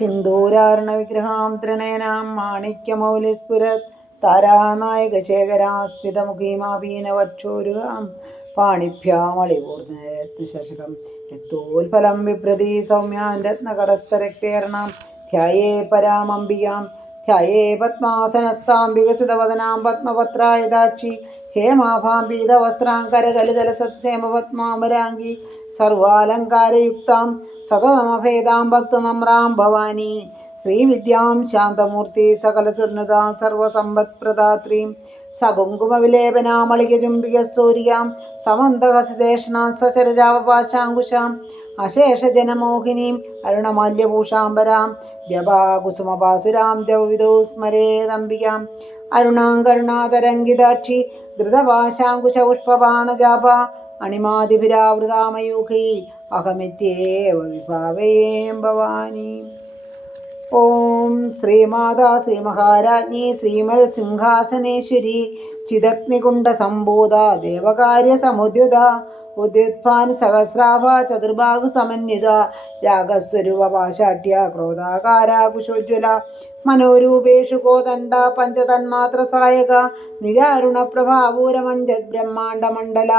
സിന്ദൂരാർണവിഗ്രഹാം തൃണേനാം മാണിക്യമൗലിസ്ഫുരത് താരാനായകശേഖരാസ്മിതമുഖീമാപീനവക്ഷോരുഹാം പാണിഭ്യാമളിപൂർണയത്ശകം യത്തോൽഫലം വിപ്രതി സൗമ്യാൻ രത്നകടസ്ഥരക്തേർണാം ധ്യായേ പരാമംബികാം ധ്യായേ പത്മാസനസ്ഥാം വികസിതവദനാം പത്മപത്രായതാക്ഷി ഹേമാഭാം പീതവസ്ത്രാം കരകലിതലസത്ഹേമപത്മാമരാംഗി സർവാലങ്കാരയുക്താം സതതമഭേദാം ഭക്തനമ്രാം ഭവാനി ശ്രീവിദ്യാം ശാന്തമൂർത്തി സകലസുർണുതാം സർവസമ്പത്പ്രദാത്രീം സകുങ്കുമവിലേപനാമളികചുംബികസ്തൂര്യാം സമന്തഹസിതേഷ്ണാം സശരജാവപാശാങ്കുശാം അശേഷജനമോഹിനീം അരുണമാല്യഭൂഷാംബരാം ജപാകുസുമപാസുരാം ജവവിദോ സ്മരേദംബികാം അരുണാങ്കരുണാതരംഗിതാക്ഷി ധൃതപാശാങ്കുശപുഷ്പബാണജാപ അണിമാതിഭിരാവൃതാമയൂഖൈ അഹമിത്യേവ വിഭാവയേം ഭവാനി. ഓം ശ്രീമാതാ ശ്രീമഹാരാജ്ഞി ശ്രീമൽ സിംഹാസനേശ്വരി ചിദഗ്നികുണ്ഡസംഭൂത ദേവകാര്യസമുദ്യുത ഉദ്യുത്ഭാനു സഹസ്രാഭ ചതുർബാഹു സമന്വിത രാഗസ്വരൂപ പാശാഠ്യ ക്രോധാകാരാ കുശോജ്വല മനോരൂപേഷു കോദണ്ഡ പഞ്ചതന്മാത്ര സായക നിജാരുണപ്രഭാപൂരമഞ്ജത് ബ്രഹ്മാണ്ഡമണ്ഡല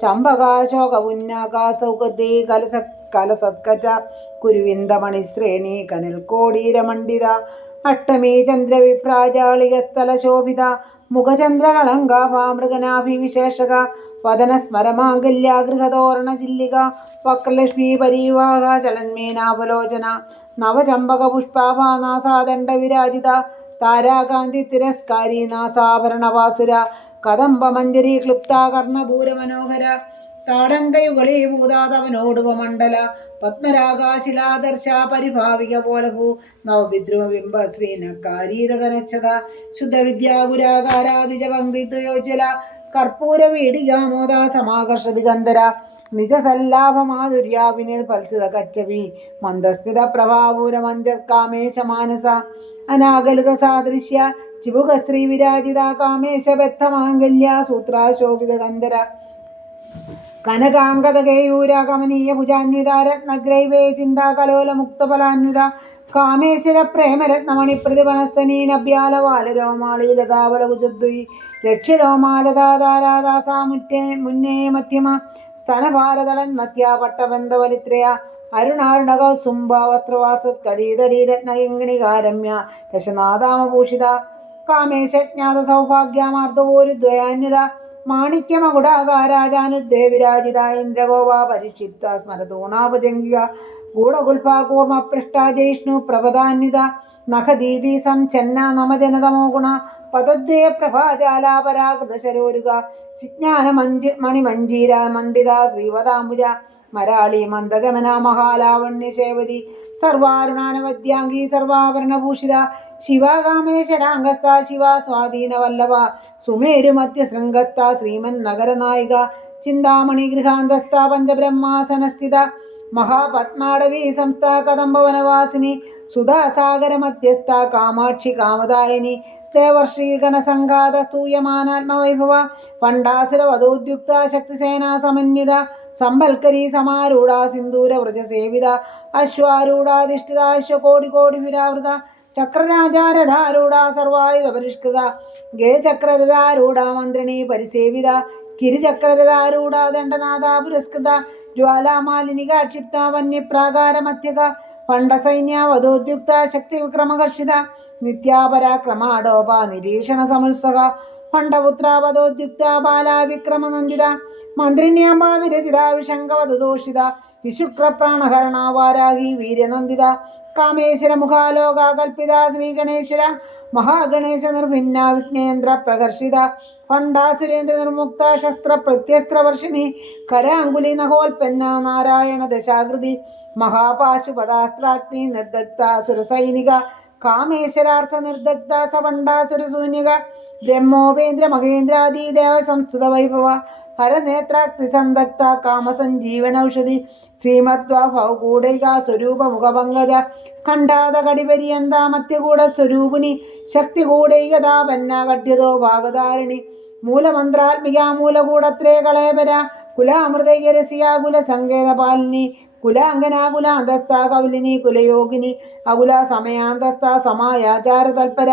ചമ്പകാശോകപുന്നാക സൗഗതി കലസത്കച കുരുവിന്ദമണിശ്രേണി കനൽക്കോടീരമണ്ഡിത അഷ്ടമീ ചന്ദ്രവിഭ്രാജാളികസ്ഥലശോഭിത മുഖചന്ദ്രകളങ്കാഭാമൃഗനാഭിവിശേഷക വദനസ്മരമാംഗല്യാഗൃഹതോരണചില്ലിക വക്രലക്ഷ്മീ പരീവാഹ ചലന്മീനാവലോചന നവചമ്പകപുഷ്പാഭാനാസാദണ്ഡവിരാജിത താരാകാന്തി തിരസ്കാരി നാസാഭരണവാസുര കദംബമഞ്ജരി ക്ലുപ്താ കർണഭൂരമനോഹര താടങ്കയുഗളീഭൂതാതവനോടുപമണ്ഡല പത്മരാഗാശിലാദർശ പരിഭാവിക പോലഭൂ നവവിദ്രുമബിംബ ശ്രീനക്കാരീരതനച്ഛത ശുദ്ധവിദ്യാപുരാകാരാദിജപങ്ക്തിത്വയോജ്വല കർപ്പൂരവീടികാമോദ സമാകർഷദിഗന്ധര നിജസല്ലാഭമാധുര്യാഭിനിർഫൽസിത കച്ചവി മന്ദസ്മിത പ്രഭാപൂരമഞ്ജത്കാമേശമാനസ അനാഗലിത സാദൃശ്യ ചിബുകശ്രീ വിരാജിത കാമേശബദ്ധമാംഗല്യ സൂത്രാശോഭിതഗന്ധര കനകാംഗതകേയൂര കമനീയ ഭുജാന്വിത രത്നഗ്രൈവേ ചിന്താകലോലമുക്തഫലാന്വിത കാമേശ്വര പ്രേമരത്നമണിപ്രതിപണസ്തനീനഭ്യാലവാലരോമാളീലതാവലകുജദ്വി ലക്ഷ്യരോമാലതാധാരാദാസാമുറ്റേ മുന്നേ മധ്യമ സ്തനഭാരതളന്മത്യ പട്ടബന്ധവലിത്രയ അരുണാരുണക സുംഭാവസ്ത്രവാസത്കരീതരീരത്നകിങ്ങിണികാരമ്യ ദശനാദാമഭൂഷിത കാമേശജ്ഞാത സൗഭാഗ്യമാർദ്ദവോരുദ്വയാന്വിത മാണിക്യമകുടാകാരാജാനുദ്ദേ വിരാജിത ഇന്ദ്രഗോപാ പരിക്ഷിപ്ത സ്മരതൂണാപജംഗിക ഗൂഢകുൽപാകൂർമപൃഷ്ട ജൈഷ്ണു പ്രപദാന്വിത നഖദീതി സംഛന്ന നമജനതമോ ഗുണ പദദ്വയ പ്രഭാജാലാപരാകൃതശരോരുക മണിമഞ്ജീര മണ്ഡിത ശ്രീവതാംബുജ മരാളി മന്ദഗമന മഹാലാവണ്യശേവതി സർവാരുണാനവദ്യാംഗി സർവാഭരണഭൂഷിത ശിവകാമേശ്വരാംഗസ്ഥ ശിവ സ്വാധീനവല്ലഭ സുമേരുമധ്യശൃംഗസ്ഥ ശ്രീമന്നഗരനായിക ചിന്താമണി ഗൃഹാന്തസ്ഥ പഞ്ചബ്രഹ്മാസനസ്ഥിത മഹാപത്മാടവീ സംസ്ഥ കദംബവനവാസിനി സുധാസാഗരമധ്യസ്ഥ കാമാക്ഷി കാമദായിനി ദേവർഷീഗണസംഘാത സ്തൂയമാനാത്മവൈഭവ പണ്ഡാസുരവധോദ്യുക്ത ശക്തിസേനാ സമന്വിത സമ്പൽക്കരീ സമാരൂഢ സിന്ദൂര വ്രജസേവിത അശ്വാരൂഢാധിഷ്ഠിത അശ്വകോടികോടിവിരാവൃത ചക്രരാജാരഥാരൂഢ സർവായുധ പരിഷ്കൃത ഗേചക്രരഥാരൂഢ മന്ത്രിണീ പരിസേവിത കിരിചക്രരഥാരൂഢ ദണ്ഡനാഥ പുരസ്കൃത ജ്വാലാമാലിനികാക്ഷിപ്ത വന്യപ്രാകാരമധ്യക പണ്ഡസൈന്യാവധോദ്യുക്ത ശക്തിവിക്രമകർഷിത നിത്യാപരാക്രമാടോപ നിരീക്ഷണ സമുത്സക പണ്ഡപുത്രാവധോദ്യുക്ത ബാലാവിക്രമനന്ദിത മന്ത്രിണ്യാംബാ വിരചിത വിശങ്കവധദോഷിത വിശുക്രപ്രാണഹരണ വാരാഹി വീര്യനന്ദിത കാമേശ്വര മുഖാലോകകൽപ്പിത ശ്രീഗണേശ്വര മഹാഗണേശ നിർഭിന്ന വിഘ്നേന്ദ്ര പ്രകർഷിത പണ്ഡാസുരേന്ദ്ര നിർമുക്ത ശസ്ത്ര പ്രത്യസ്ത്രവർഷിണി കരാങ്കുലി നഹോൽപ്പന്ന നാരായണ ദശാകൃതി മഹാപാശുപദാസ്ത്രാഗ്നി നിർദഗ്ധ സുരസൈനിക കാമേശ്വരാർത്ഥ നിർദഗ്ധ സപണ്ഡാസുരസൂന്യക ബ്രഹ്മോപേന്ദ്ര മഹേന്ദ്രാദിദേവ സംസ്തുത വൈഭവ ഹരനേത്രാഗ്നിസന്തക്ത കാമസഞ്ജീവനൌഷധി ശ്രീമദ്വഭൗകൂടൈക സ്വരൂപ മുഖപങ്കജ ഖണ്ഡാത കടിപര്യന്ത മധ്യകൂട സ്വരൂപിണി ശക്തികൂടൈകതാപന്ന കഡ്യതോ ഭാഗധാരിണി മൂലമന്ത്രാത്മിക മൂലകൂടത്രേ കളേബര കുലാമൃതൈകരസിയ കുലസങ്കേതപാലിനി കുലാംഗനാകുലാന്തസ്ഥ കൗലിനി കുലയോഗിനി അകുല സമയാന്തസ്ഥ സമായാചാര തൽപര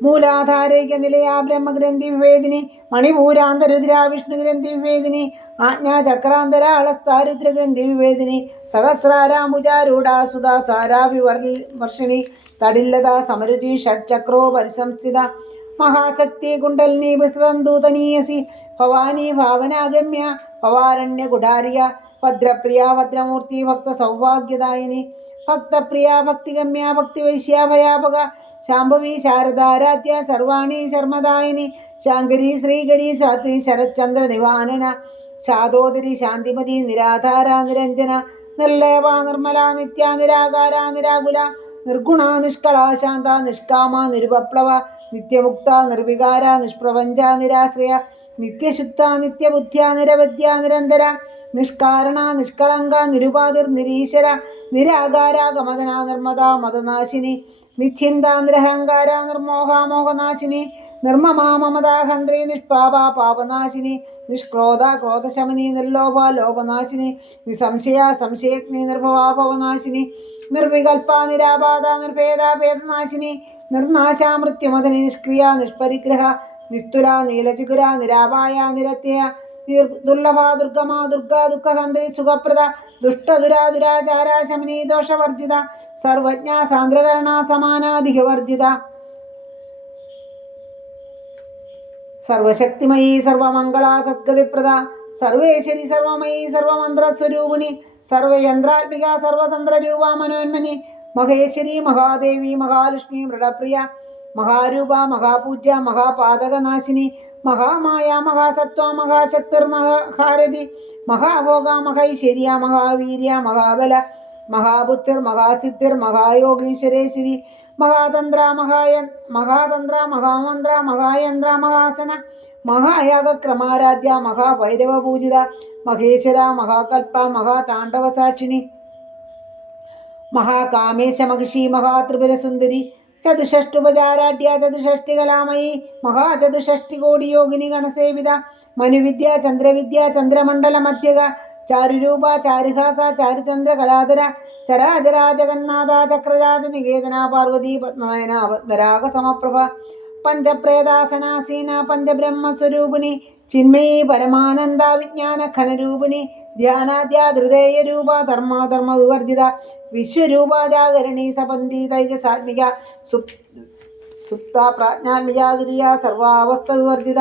മൂലാധാരൈക നിലയാ ബ്രഹ്മഗ്രന്ഥി വിവേദിനി മണിപൂരാന്തരുദ്ര വിഷ്ണുഗ്രന്ഥി വിവേദിനി ആജ്ഞാചക്രാന്തരാളസ്ഥാ രുദ്രഗ്രന്ഥി വിവേദിനി സഹസ്രാരാംബുജാരൂഢാ സുധാ സാരാഭിവർഷിണി തടില്ലത സമരുചി ഷഡ്ചക്രോ പരിസംസ്ഥിത മഹാശക്തി കുണ്ടലിനി വിസതന്തൂതനീയസി ഭവാനി ഭാവനാഗമ്യ ഭവാരണ്യ കുടാരിയ ഭദ്രപ്രിയ ഭദ്രമൂർത്തി ഭക്ത സൗഭാഗ്യദായിനി ഭക്തപ്രിയ ഭക്തിഗമ്യ ഭക്തിവൈശ്യ ഭയാപക ശാംഭവി ശാരദാരാധ്യ സർവാണി ശർമ്മദായിനി ശാങ്കരി ശ്രീകരി സാത്വി ശരത്ചന്ദ്ര നിവാനന ശാദോദരി ശാന്തിമതി നിരാധാര നിരഞ്ജന നിർലേപ നിർമ്മല നിത്യ നിരാകാര നിരാകുല നിർഗുണ നിഷ്കള ശാന്ത നിഷ്കാമ നിരുപപ്ലവ നിത്യമുക്ത നിർവികാര നിഷ്പ്രപഞ്ച നിരാശ്രയ നിത്യശുദ്ധ നിത്യബുദ്ധ്യ നിരവധ്യ നിരന്തര നിഷ്കാരണ നിഷ്കളങ്ക നിരുപാതിർ നിരീശ്വര നിരാകാര ഗമദന നിർമ്മത മതനാശിനി നിശ്ചിന്ത നിരഹങ്കാര നിർമോഹ മോഹനാശിനി നിർമ്മമാ മമതാഹന്ത്രി നിഷ്പാപ പാപനാശിനി നിഷ്ക്രോധ ക്രോധശമനി നിർലോഭ ലോപനാശിനി നിസംശയ സംശയഗ്നി നിർഭവാ ഭവനാശിനി നിർവികൽപ നിരാപാദ നിർഭേദ ഭേദനാശിനി നിർനാശ മൃത്യുമദനി നിഷ്ക്രിയ നിഷ്പരിഗ്രഹ നിസ്തുല നീലചികുര നിരാപായ നിരത്യയ ദുർലഭ ദുർഗമ ദുർഗ ദുഃഖഹന്ത്രി സുഖപ്രദ ദുഷ്ടദുര ദുരാചാര ശമനി ദോഷവർജിത സർവജ്ഞ സാന്ദ്രകരണ സമാനാധികവർജിത സർവശക്തിമയീ സർവമംഗള സദ്ഗതിപ്രദ സർവേശ്വരി സർവമയീ സർവമന്ത്രസ്വരൂപിണി സർവയന്ത്രാത്മിക സർവതന്ത്രരൂപ മനോന്മനി മഹേശ്വരി മഹാദേവി മഹാലക്ഷ്മി മൃഡപ്രിയ മഹാരൂപ മഹാപൂജ്യ മഹാപാതകനാശിനി മഹാമായ മഹാസത്വ മഹാശക്തിർ മഹാരഥി മഹാഭോഗ മഹൈശ്വര്യ മഹാവീര്യ മഹാബല മഹാബുദ്ധിർ മഹാസിദ്ധിർ മഹായോഗീശ്വരേശ്വരി മഹാതന്ത്ര മഹാതന്ത്ര മഹാമന്ത്ര മഹായന്ത്ര മഹാസന മഹായാഗക്രമാരാധ്യ മഹാഭൈരവപൂജിത മഹേശ്വര മഹാകൽപ്പ മഹാതാണ്ഡവസാക്ഷിണി മഹാകാമേശ മഹിഷി മഹാത്രിപുരസുന്ദരി ചതുഷ്ടുപചാരാഢ്യ ചതുഷ്ടികലാമയി മഹാചതുഷ്ടികോടി യോഗിനി ഗണസേവിത മനുവിദ്യ ചന്ദ്രവിദ്യ ചന്ദ്രമണ്ഡല മധ്യക ചാരുരൂപ ചാരുഹാസ ചാരുചന്ദ്ര കലാധര ചരാചരാ ജഗന്നാഥ ചക്രജാത നികേതന പാർവതി പത്മനയന പത്മരാഗ സമപ്രഭ പഞ്ചപ്രേതാസനാസീന പഞ്ചബ്രഹ്മസ്വരൂപിണി ചിന്മയീ പരമാനന്ദ വിജ്ഞാന ഖനരൂപിണി ധ്യാനാദ്യാധൃതേയ രൂപ ധർമാധർമ്മ വിവർജിത വിശ്വരൂപ ജാഗരണി സപന്തി തൈജസാത്മിക സുപ്ത പ്രാജ്ഞാത്മിജാതുര്യ സർവാവസ്ഥ വിവർജിത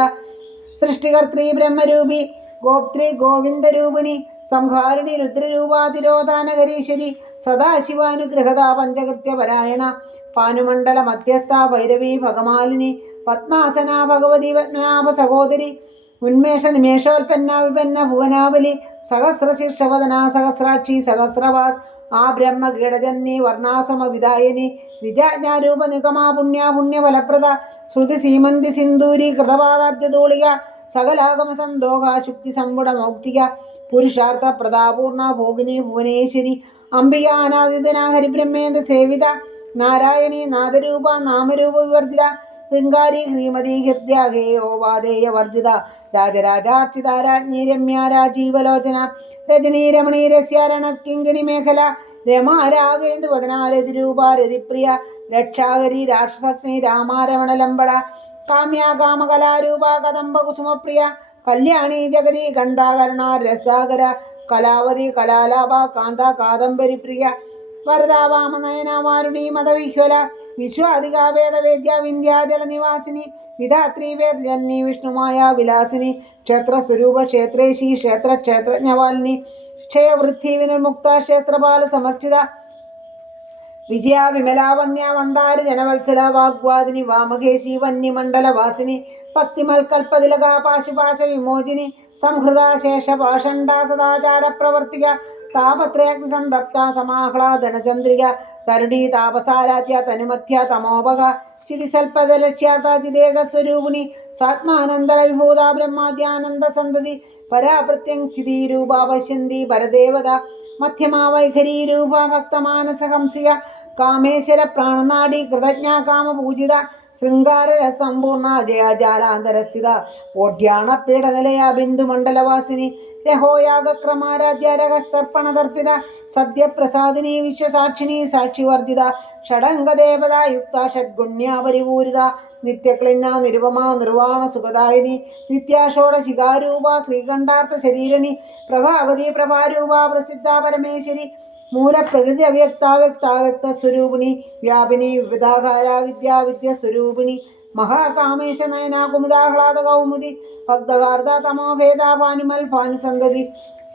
സൃഷ്ടികർत्री ബ്രഹ്മരൂപി ഗോപ്ത്രി ഗോവിന്ദരൂപിണി സംഹാരിണി രുദ്രരൂപാതിരോധാനകരീശ്വരി സദാശിവാനുഗ്രഹത പഞ്ചകൃത്യപരായണ പാനുമണ്ഡല മധ്യസ്ഥ ഭൈരവി ഭഗമാലിനി പത്മാസന ഭഗവതി പത്മനാഭ സഹോദരി ഉന്മേഷ നിമേഷോൽപ്പന്ന വിപന്ന ഭുവനാബലി സഹസ്രശീർഷവദന സഹസ്രാക്ഷി സഹസ്രവാദ് ആ ബ്രഹ്മ കീടജന്നി വർണ്ണാസമ വിദായനി നിജാജ്ഞാരൂപ നിഗമാ പുണ്യ പുണ്യഫലപ്രദ ശ്രുതി സീമന്തി സിന്ദൂരി കൃതപാദാബ്ജതോളിക സകലാഗമ സന്തോഹ ശുക്തി സമ്പുട മൗക്തിക പുരുഷാർത്ഥ പ്രതാപൂർണ ഭോഗിനി ഭുവനേശ്വരി അംബിക അനാദിതന ഹരിബ്രഹ്മേന്ദ്ര സേവിത നാരായണി നാദരൂപ നാമരൂപ വിവർജിത ശൃംഗാരി ഹ്രീമതി ഹൃദ്യാഹേയോ വാദേയ വർജിത രാജരാജാർച്ചിത രാജ്ഞി രമ്യ രാജീവലോചന രജനീ രമണീ രസ്യാരണ കിങ്കിണി മേഖല രമാരാഗേന്ദുവദന രതിരൂപ രതിപ്രിയ രക്ഷാകരി രാക്ഷസഗ്നി രാമാരമണലംബള കാമ്യ കാമകലാരൂപ കദംബ കുസുമപ്രിയ കല്യാണി ജഗതി ഗന്ധാകരണ രസാകര കലാവതി കലാലാഭ കാന്ത കാദംബരി പ്രിയ വരദാ വാമനയന വാരുണി മതവിഹ്വല വിശ്വാധിക വേദവേദ്യ വിന്ധ്യാചല നിവാസിനി വിധാത്രി വേദജന്നി വിഷ്ണുമായ വിലാസിനി ക്ഷേത്രസ്വരൂപ ക്ഷേത്രേശി ക്ഷേത്രജ്ഞവാലിനി ക്ഷയവൃദ്ധി വിനിർമുക്ത ക്ഷേത്രപാല സമർച്ചിത വിജയ വിമലാവന്യ വന്ദാരി ജനവത്സല വാഗ്വാദിനി വാമകേശി വന്യമണ്ഡലവാസിനി ഭക്തിമൽക്കൽപ്പതിലക പാശുപാശ വിമോചിനി സംഹൃതാശേഷ പാഷണ്ഡ സദാചാര പ്രവർത്തിക താപത്രയഗ്നി സന്തപ്ത സമാഹ്ലാദനചന്ദ്രിക തരുണീ താപസാരാധ്യ തനുമധ്യ തമോപക ചിതിസൽപദലക്ഷ്യാത ചിദേകസ്വരൂപിണി സാത്മാനന്ദല വിഭൂത ബ്രഹ്മാദ്യാനന്ദ സന്തതി പരാപ്രത്യങ് ചിതീരൂപ പശ്യന്തി പരദേവത മധ്യമാ വൈഖരീരൂപ ഭക്തമാനസഹംസിക കാമേശ്വര പ്രാണനാടി കൃതജ്ഞ കാമപൂജിത ശൃംഗാരസമ്പൂർണ ജയാജാലാന്തരസ്ഥിത ഓഢ്യാണ പീഠനിലയ ബിന്ദുമണ്ഡലവാസിനി രഹോയാഗക്രമാരാധ്യ രഹസ്തർപ്പണതർപ്പിത സദ്യപ്രസാദിനി വിശ്വസാക്ഷിണി സാക്ഷിവർജിത ഷഡംഗദേവതായുക്ത ഷഡ്ഗുണ്യാപരിപൂരിത നിത്യക്ലിന്ന നിരുപമാ നിർവാണ സുഖദായിനി നിത്യാഷോഡശിഖാരൂപ ശ്രീകണ്ഠാർത്ഥ ശരീരണി പ്രഭാവതി പ്രഭാരൂപ പ്രസിദ്ധ പരമേശ്വരി മൂലപ്രകൃതി അവ്യക്താവ്യക്താവ്യക്ത സ്വരൂപിണി വ്യാപിനി വിവിധാകാര വിദ്യാവിദ്യസ്വരൂപിണി മഹാകാമേശ നയന കുമുദാഹ്ലാദ കൗമുദി ഭക്തകാർദ തമോഭേദ ഭാനുമൽ ഭാനുസന്തതി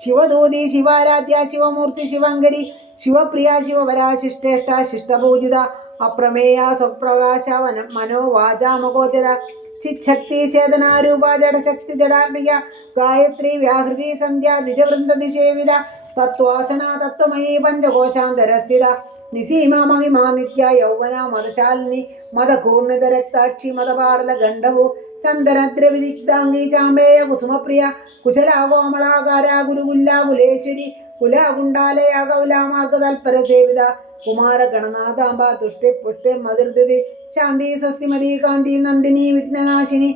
ശിവദൂതി ശിവാരാധ്യ ശിവമൂർത്തി ശിവങ്കരി ശിവപ്രിയ ശിവപരാശിഷ്ടേഷ്ട ശിഷ്ടപൂജിത അപ്രമേയ സ്വപ്രകാശ മനോവാചാമഗോചര ചിച്ഛക്തി ചേതനാരൂപ ജഡശക്തി ജഡാത്മിക ഗായത്രി വ്യാഹൃതി സന്ധ്യ ദ്വിജവൃന്ദ നിഷേവിത തത്വാസന തത്വമയീ പഞ്ചകോശാന്തരസ്ഥിത നിസീമ മഹിമാ നിത്യ യൗവന മതശാലിനി മതകൂർണിത രക്താക്ഷി മതപാടല ഗണ്ഡവു ചന്ദനദ്രവിദിഗ്ധാംഗി ചാമ്പേയ കുസുമപ്രിയ കുശലാകോമളാകാര ഗുരുകുല്ലാകുലേശ്വരി കുലാകുണ്ടാലയ കൗലാമാർഗതൽപരസേവിത കുമാര ഗണനാഥാംബ തുഷ്ടി പുഷ്ടി മതിർദിതി ശാന്തി സ്വസ്തിമതി കാന്തി നന്ദിനി വിഘ്നനാശിനി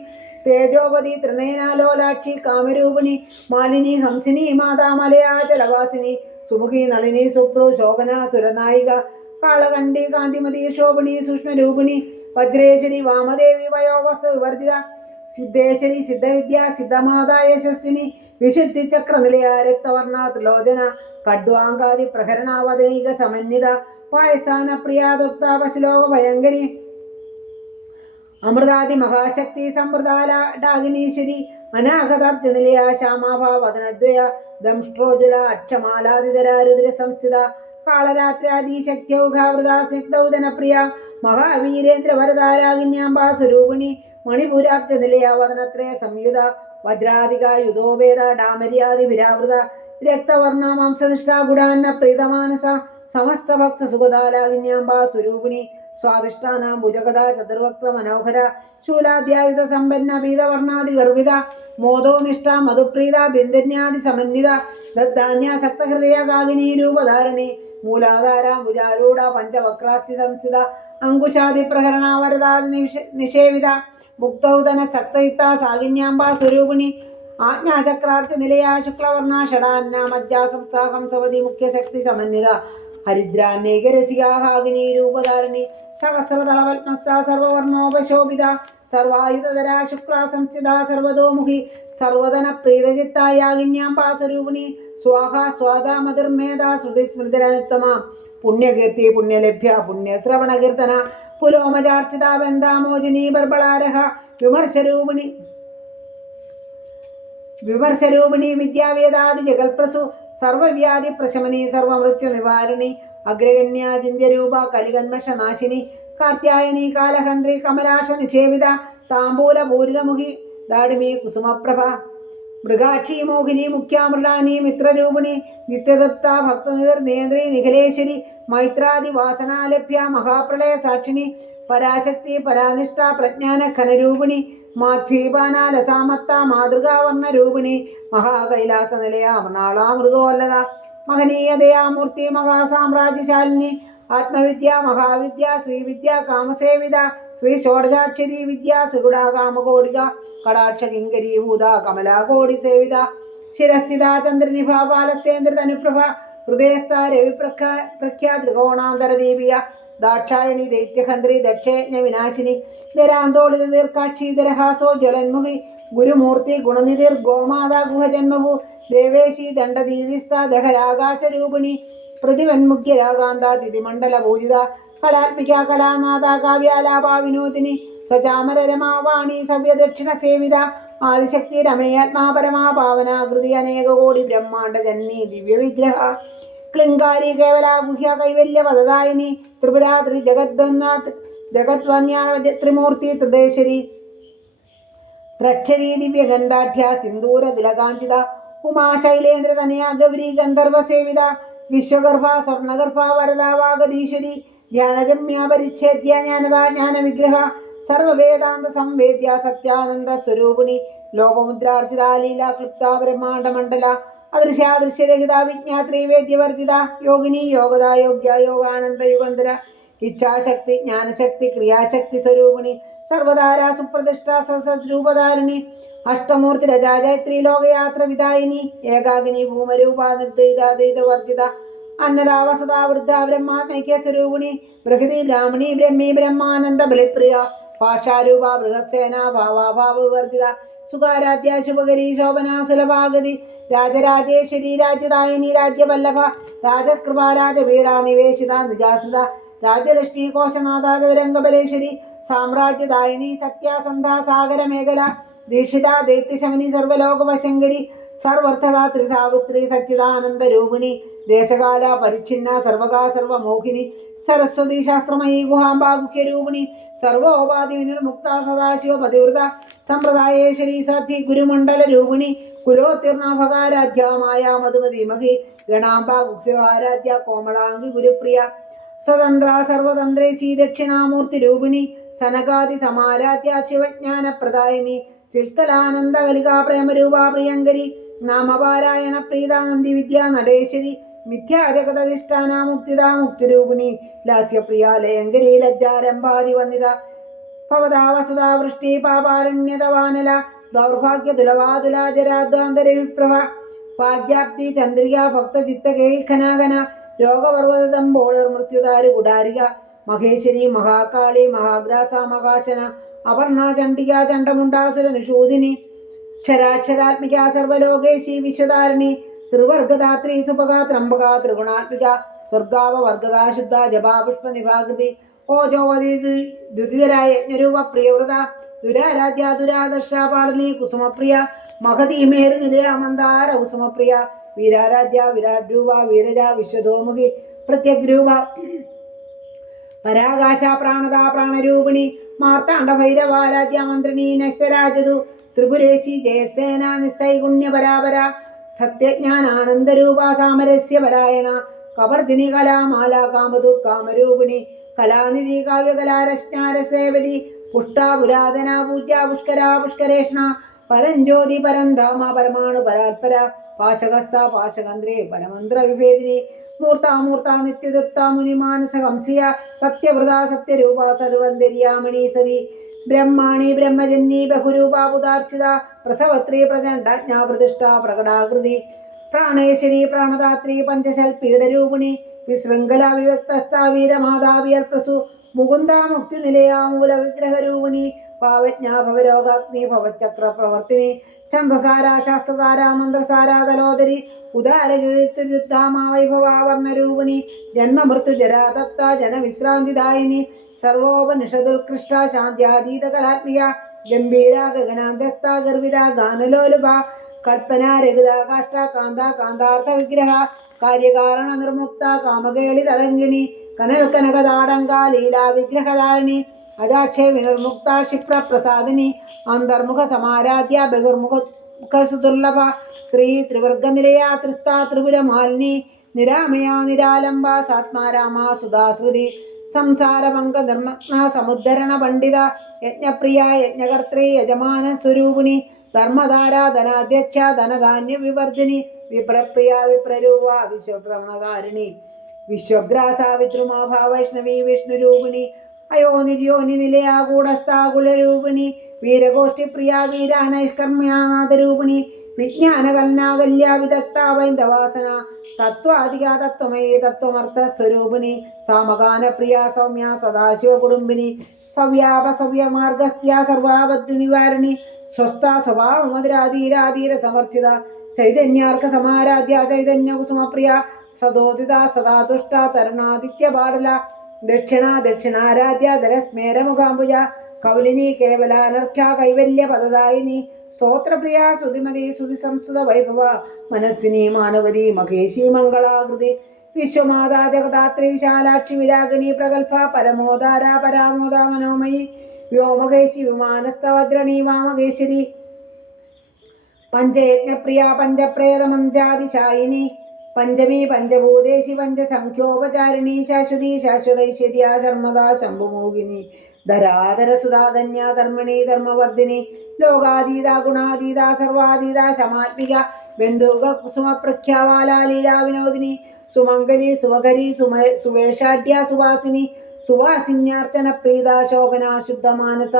തേജോപതി ത്രിനയനാലോലാക്ഷി കാമരൂപിണി മാലിനി ഹംസിനി മാതാ മലയാചലവാസിനി സുമുഖി നളിനി സുപ്രു ശോഭന സുരനായിക കാളകണ്ഠി കാന്തിമതി ശോഭിണി സൂക്ഷ്മരൂപിണി വജ്രേശ്വരി വാമദേവി വയോവസ്തു വിവർജിത സിദ്ധേശ്വരി സിദ്ധവിദ്യ സിദ്ധമാതാ യശസ്വിനി വിശുദ്ധി ചക്രനിലയ രക്തവർണ ത്രിലോചന കഡ്വാങ്കാതി പ്രഹരണാവതൈക സമന്വിത പായസാന പ്രിയാദുക്ത പശുലോക ഭയങ്കരി അമൃതാദി മഹാശക്തി സമ്പ്രദാലാഗിനീശ്വരി അനാഗതാബ്ജനിലയ ശ്യാമാഭാവദനദ്വയ ദംഷ്ട്രോജുല അക്ഷമാലാദിതര രുദ്ര സംസ്ഥിത കാളരാത്രാദിശക്ത്യൗഘാവൃത സ്നിഗ്ധൗദനപ്രിയ മഹാവീരേന്ദ്ര വരദാരാഗിന്യാംബാ സ്വരൂപിണി മണിപുരാബ്ജനിലയ വദനത്രയ സംയുത വജ്രാധിക യുധോവേദ ഡാമര്യാദി വിരാവൃത രക്തവർണ മാംസനിഷ്ഠ ഗുഡാന്ന പ്രീതമാനസ സമസ്ത ഭക്ത സുഗതാലാഗിന്യാംബാ സ്വരൂപിണി സ്വാദിഷ്ഠാനാം ഭുജഗത ചതുർവക്ര മനോഹര ശൂലാധ്യായുധ സമ്പന്ന പീതവർണാദി ഗർഭിത മോദോ നിഷ്ഠ മധുപ്രീത ബിന്ദന്യാദി സമന്വിത ദദ്ധാന്യ സക്തഹൃദയ കാകിനി രൂപധാരണി മൂലാധാര ഭുജാരൂഢ പഞ്ചവക്രാസ്തി സംസ്ഥിത അങ്കുശാദി പ്രഹരണ വരദാദി നിഷേവിത മുക്തൗതന സക്തയുക്ത സാകിന്യാംബാ സ്വരൂപിണി ആജ്ഞാചക്രാർത്ഥ നിലയ ശുക്ലവർണ ഷടാന്ന മജ്ജാ സംസ്ഥാ ഹംസവതി മുഖ്യശക്തി സമന്വിത ഹരിദ്രാന്നേകരസികാഹാഗിനി രൂപധാരണി സഹസ്രതളപത്മസ്ഥ സർവവർണോപശോഭിത സർവായുധര ശുക്ല സംസ്ഥിത സർവതോമുഖി സർവതന പ്രീതചിത്തായാഗിന്യാംബാ സ്വരൂപിണി സ്വാഹ സ്വാദ മതിർമേധ ശ്രുതി സ്മൃതിരനുത്തമ പുണ്യകീർത്തി പുണ്യലഭ്യ പുണ്യശ്രവണകീർത്തന പുലോമചാർച്ചിത ബന്ധാമോചിനി ബർബളാരഹ വിമർശരൂപിണി വിദ്യാവേദാദി ജഗൽപ്രസു സർവവ്യാധി പ്രശമനി സർവമൃത്യു നിവാരിണി അഗ്രഗണ്യ ചിന്ത്യരൂപ കലികന്മഷനാശിനി കാർത്യായനി കാലഹന്ത്രി കമലാക്ഷ നിക്ഷേപിത താംബൂല പൂരിതമുഖി ദാഡിമി കുസുമപ്രഭ മൃഗാക്ഷി മോഹിനി മുഖ്യാമൃടാനി മിത്രരൂപിണി നിത്യതൃപ്ത ഭക്തനിർ നേന്ദ്രി നിഖിലേശ്വരി മൈത്രാദി വാസനാലഭ്യ മഹാപ്രളയ സാക്ഷിണി പരാശക്തി പരാനിഷ്ഠ പ്രജ്ഞാന ഖനരൂപിണി മാധ്വീപാനാലസാമത്ത മാതൃകാവർണ്ണരൂപിണി മഹാകൈലാസ നിലയ മൃണാളാമൃതോല്ലത മഹനീയതയാമൂർത്തി മഹാസാമ്രാജ്യശാലിനി ആത്മവിദ്യ മഹാവിദ്യ ശ്രീവിദ്യ കാമസേവിത ശ്രീ ഷോഡശാക്ഷരി വിദ്യ സുഗുണ കാമകോടിക കടാക്ഷ കിങ്കരീഭൂത കമലാകോടി സേവിത ശിരസ്ഥിത ചന്ദ്രനിഭ ബാലത്തേന്ദ്രതനുപ്രഭ ഹൃദയസ്ഥ രവിപ്രഖ്യാ ത്രികോണാന്തരദീപിക ദാക്ഷായണി ദൈത്യഹന്ത്രി ദക്ഷയജ്ഞ വിനാശിനി ധരാന്തോളിത ദീർഘാക്ഷി ധരഹാസോ ജ്വലന്മുഖി ഗുരുമൂർത്തി ഗുണനിധിർ ഗോമാതാ ഗുഹജന്മഭൂ ദേവേശി ദണ്ഡദീതിസ്ഥ ദഹരാകാശരൂപിണി പ്രതിവന്മുഖ്യരാകാന്ത ദിതിമണ്ഡല പൂജിത കലാത്മിക കലാനാഥ കാവ്യാലാപാ വിനോദിനി സചാമര രമാവാണി സവ്യദക്ഷിണ സേവിത ആദിശക്തി രമണീയാത്മാ പരമാ പാവനാകൃതി അനേക കോടി ബ്രഹ്മാണ്ഡ ജന്നി ദിവ്യവിഗ്രഹ ക്ലിങ്കാരി കേവല ഗുഹ്യ കൈവല്യ വദദായിനി ത്രിപുരാത്രി ജഗദ്വന്യ ത്രിമൂർത്തി ത്രിദേശരി ത്രക്ഷരീ ദിവ്യഗന്ധാഢ്യ സിന്ദൂര തിലകാഞ്ചിത ഉമാശൈലേന്ദ്ര തനയ ഗൗരി ഗന്ധർവസേവിത വിശ്വഗർഭ സ്വർണഗർഭ വരദ വാഗതീശ്വരി ധ്യാനഗമ്യ പരിച്ഛേദ്യ ജ്ഞാനദ ജ്ഞാനവിഗ്രഹ സർവവേദാന്ത സംവേദ്യ സത്യാനന്ദ സ്വരൂപിണി ലോകമുദ്രാർച്ചിത ലീല ക്ലുപ്ത ബ്രഹ്മാണ്ഡമണ്ഡല അദൃശ്യാദൃശ്യരഹിത വിജ്ഞാത്രി വേദ്യവർജിത യോഗിനി യോഗദ യോഗ്യ യോഗാനന്ദ യുഗന്ധര ഇച്ഛാശക്തി ജ്ഞാനശക്തി ക്രിയാശക്തി സ്വരൂപിണി സർവധാര സുപ്രതിഷ്ഠ സസദ്രൂപധാരിണി അഷ്ടമൂർത്തി രജാജയത്രി ലോകയാത്ര വിദായിനി ഏകാഗ്നി ഭൂമരൂപ നിർദ്വൈതാദ്വൈതവർജിത അന്നദാ വസദാ വൃദ്ധ ബ്രഹ്മാത്മൈക്യ സ്വരൂപിണി ബൃഹതി ബ്രാഹ്മണി ബ്രഹ്മി ബ്രഹ്മാനന്ദ ബലിപ്രിയ ഭാഷാരൂപ ബൃഹത്സേന ഭാവാഭാവ വിവർജിത സുഖാരാധ്യ ശുഭകരി ശോഭനാ സുലഭാഗതി രാജരാജേശ്വരി രാജ്യദായിനി രാജ്യവല്ലഭ രാജകൃപ രാജവീട നിവേശിത നിജാശ്രിത രാജലക്ഷ്മി കോശനാഥ ചതുരംഗബലേശ്വരി സാമ്രാജ്യദായിനി സത്യാസന്ധ സാഗരമേഖല ദീക്ഷിത ദൈത്യശമനി സർവലോകവശങ്കരി സർവർത്ഥദാത്രി സാവിത്രി സച്ചിദാനന്ദ രൂപിണി ദേശകാല പരിച്ഛിന്ന സർവകാ സർവമോഹിനി സരസ്വതി ശാസ്ത്രമയി ഗുഹാംബാഗുഹ്യരൂപിണി സർവോപാധി വിനിർമുക്ത സദാശിവ പതിവൃത സമ്പ്രദായേശ്വരി സദ്ധി ഗുരുമണ്ഡല രൂപിണി കുലോത്തീർണാഭകാരാധ്യ മായ മധുമതി മഹി ഗണാംബാഗുഹ്യാരാധ്യ കോമളാംഗി ഗുരുപ്രിയ സ്വതന്ത്ര സർവതന്ത്രേശി ദക്ഷിണാമൂർത്തി രൂപിണി സനകാദി സമാരാധ്യ ശിവജ്ഞാനപ്രദായിനി ചിൽക്കലാനന്ദ കലികാ പ്രേമരൂപ പ്രിയങ്കരി നാമപാരായണ പ്രീതാനന്ദി വിദ്യാ നടേശ്വരി മിഥ്യാജഗതധിഷ്ഠാന മുക്തിദാ മുക്തിരൂപിണി ലാസ്യപ്രിയ ലയങ്കരി ലജ്ജാരംഭാതി വന്നിത ഭവതാ വസുതാ വൃഷ്ടി പാപാരണ്യതവാനല ദൗർഭാഗ്യ തുലവാതുല ജരാദ്വാന്തര വിപ്രഭ ഭാഗ്യാപ്തി ചന്ദ്രിക ഭക്തചിത്തകേ ഖനാഖന രോഗപർവതംബോളർ മൃത്യുദാരു കുടാരിക മഹേശ്വരി മഹാകാളി മഹാഗ്രാസ മഹാശന അപർണ ചണ്ഡിക ചണ്ഡമുണ്ടാസുര നിഷൂദിനി ക്ഷരാക്ഷരാത്മിക സർവലോകേശി വിശ്വധാരിണി ത്രിവർഗദാത്രി സുഭഗ ത്രംബക ത്രിഗുണാത്മിക സ്വർഗാവ വർഗദാ ശുദ്ധ ജപാ പുഷ്പ നിഭാകൃതി ഓജോവതി ദ്യുതിതരായ യജ്ഞരൂപ പ്രിയവൃത ദുരാരാധ്യ ദുരാദർശ പാടലി കുസുമപ്രിയ മഹതി മേരു നിലയാമന്താര കുസുമപ്രിയ വീരാരാധ്യ വിരാട് രൂപ വീരജ വിശ്വതോമുഖി പ്രത്യഗ്രൂപ പരാകാശ പ്രാണത പ്രാണരൂപിണി മാർത്താണ്ഡ ഭൈരവാരാധ്യ മന്ത്രിണി നശ്വരാജതു ത്രിപുരേശി ജയസേന നിസ്തൈഗുണ്യ പരാപര സത്യജ്ഞാനാനന്ദരൂപ സാമരസ്യ പരായണ കവർദിനി കലാമാല കാമധു കാമരൂപിണി കലാനിധി കാവ്യകലാരശ്നാരസേവതി പുഷ്ടാ പുരാതന പൂജ്യ പുഷ്കരാ പുഷ്കരേഷ്ണ പരഞ്ജ്യോതി പരംധാമ പരമാണു പരാത്പര പാശകസ്ഥ പാശകന്ത്രേ പരമന്ത്ര വിഭേദിനി മൂർത്താമൂർത്ത നിത്യദത്ത മുനിമാനസ ഹംസിയ സത്യവൃത സത്യരൂപ സർവന്തര്യാമണി സതി ബ്രഹ്മാണി ബ്രഹ്മജന്നി ബഹുരൂപാബുദാർച്ചിത പ്രസവത്രി പ്രചണ്ഡജ്ഞാപ്രതിഷ്ഠ പ്രകടാകൃതി പ്രാണേശ്വരി പ്രാണദാത്രി പഞ്ചശൽപീഠരൂപിണി വിശൃംഖല വിവക്തസ്ഥ വീരമാതാവിയൽപ്രസു മുകുന്ദ മുക്തി നിലയാ മൂല വിഗ്രഹരൂപിണി പാവജ്ഞാ ഭവരോഗാഗ്നി ഭവചക്ര പ്രവർത്തിനി ഛന്ദസാരാ ശാസ്ത്രധാരാ മന്ത്രസാരാ തലോദരി ഉദാരകീർത്തിരുദ്ധാമാ വൈഭവാവർണരൂപിണി ജന്മമൃത്യു ജരാതപ്ത ജനവിശ്രാന്തിദായിനി സർവോപനിഷദുൽകൃഷ്ട ശാന്ത്യാതീത കലാത്മിക ഗംഭീര ഗഗനാന്തസ്ഥ ഗർവിത ഗാനലോലുഭ കൽപ്പന രഹിത കാഷ്ട കാന്ത കാന്താർത്ഥ വിഗ്രഹ കാര്യകാരണ നിർമുക്ത കാമകേളി തടങ്കിണി കനൽ കനകതാടങ്ക ലീലാ വിഗ്രഹധാരിണി അജാക്ഷേ വിനിർമുക്ത ക്ഷിപ്ര പ്രസാദിനി അന്തർമുഖ സമാരാധ്യ ബഹിർമുഖ സുദുർലഭ സ്ത്രീ ത്രിവർഗനിലയ ത്രിസ്ത ത്രിപുരമാലിനി നിരാമയ നിരാലംബ സാത്മാരാമ സുധാശ്രുതി സംസാരഭംഗ നിർമ്മഗ്ന സമുദ്ധരണ പണ്ഡിത യജ്ഞപ്രിയ യജ്ഞകർത്രേ യജമാന സ്വരൂപിണി ധർമ്മധാര ധനാധ്യക്ഷ ധനധാന്യ വിവർജിനി വിപ്രപ്രിയ വിപ്രരൂപ വിശ്വഭ്രമണകാരിണി വിശ്വഗ്രാസ വിദ്രുമാഭ വൈഷ്ണവി വിഷ്ണുരൂപിണി അയോനിര്യോനി നിലയാ കൂടസ്ഥാകുലരൂപിണി വീരഗോഷ്ഠിപ്രിയ വീരാനൈഷ്കർമ്മ്യാനാഥരൂപിണി വിജ്ഞാനകൽനാകല്യ വിദഗ്ധ വൈന്ദവാസന തത്വാധിക തത്വമയേ തത്വമർത്ഥ സ്വരൂപിണി സാമഗാനപ്രിയ സൗമ്യ സദാശിവകുടുംബിനി സവ്യാപ സവ്യമാർഗസ്യ സർവാപദ്യ നിവാരിണി സ്വസ്ഥ സ്വഭാവമധുരാധീരാധീര സമർച്ചിത ചൈതന്യാർക്ക സമാരാധ്യ ചൈതന്യ കുസുമപ്രിയ സദോദിത സദാ തുഷ്ട തരുണാദിത്യ പാടല ദക്ഷിണ ദക്ഷിണാരാധ്യ ധരസ്മേരമുഖാംബുജ കൗലിനി കേവലാനർഘ്യ കൈവല്യ പദദായിനി സ്തോത്രപ്രിയ ശ്രുതിമതി ശ്രുതി സംസ്കൃത വൈഭവ മനസ്സിനി മാനവതി മഹേശി മംഗളാകൃതി വിശ്വമാതാ ജഗദാത്രി വിശാലാക്ഷി വിരാഗിണി പ്രഗൽഭ പരമോദാര പരാമോദ മനോമയി വ്യോമകേശി വിമാനസ്ഥ വജ്രണി വാമകേശ്വരി പഞ്ചയജ്ഞപ്രിയ പഞ്ചപ്രേതമഞ്ചാതിശായിനി പഞ്ചമി പഞ്ചഭൂതേശി പഞ്ചസംഖ്യോപചാരിണി ശാശ്വതി ശാശ്വതൈശ്വര്യ ശർമ്മദാ ശംഭുമോഹിനി ധരാധരസുധാധന്യ ധർമ്മിണി ധർമ്മവർദ്ധിനി ലോകാതീത ഗുണാതീത സർവാതീത ശമാത്മിക ബന്ധുക കുസുമപ്രഖ്യാവാലാലീലാ വിനോദിനി സുമംഗലി സുവകരി സുവേഷാഢ്യ സുവാസിനി സുവാസിന്യാർച്ചന പ്രീത ശോഭന ശുദ്ധ മാനസ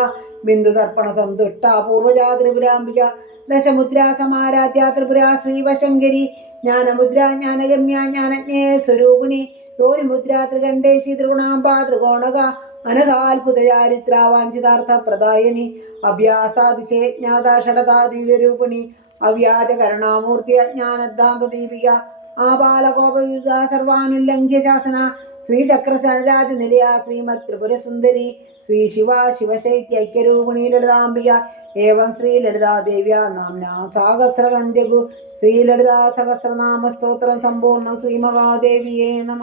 ബിന്ദുതർപ്പണ സന്തുഷ്ട പൂർവജാ ത്രിപുരാംബിക ദശമുദ്രാ സമാരാധ്യ ത്രിപുരാ ശ്രീവശങ്കരി ജ്ഞാനമുദ്ര ജ്ഞാനഗമ്യ ജ്ഞാനജ്ഞേ സ്വരൂപിണി യോനിമുദ്ര ത്രികണ്ഠേശി ത്രിഗുണാംബ ത്രികോണക അനഘാത്ഭുതചാരിത്ര വാഞ്ചിതാർത്ഥ പ്രദായനി അഭ്യാസാതിശേ ജ്ഞാത ഷടതാ ദിവ്യരൂപിണി അവ്യാജ കരുണാമൂർത്തി അജ്ഞാനദാന്ത ദീപിക ആപാലകോപയുധ സർവാനുല്ലംഘ്യ ശാസന ശ്രീചക്രശനരാജ നിലയ ശ്രീമത് ത്രിപുരസുന്ദരി ശ്രീ ശിവ ശിവശൈത്യൈക്യരൂപിണി ലളിതാംബിക ഏവം ശ്രീ ലളിതാ ദേവ്യ നാംന സഹസ്രകന്ധ്യഗു ശ്രീ ലളിതാ സഹസ്രനാമ സ്തോത്രം സമ്പൂർണ്ണം ശ്രീ മഹാദേവിയേ നമഃ.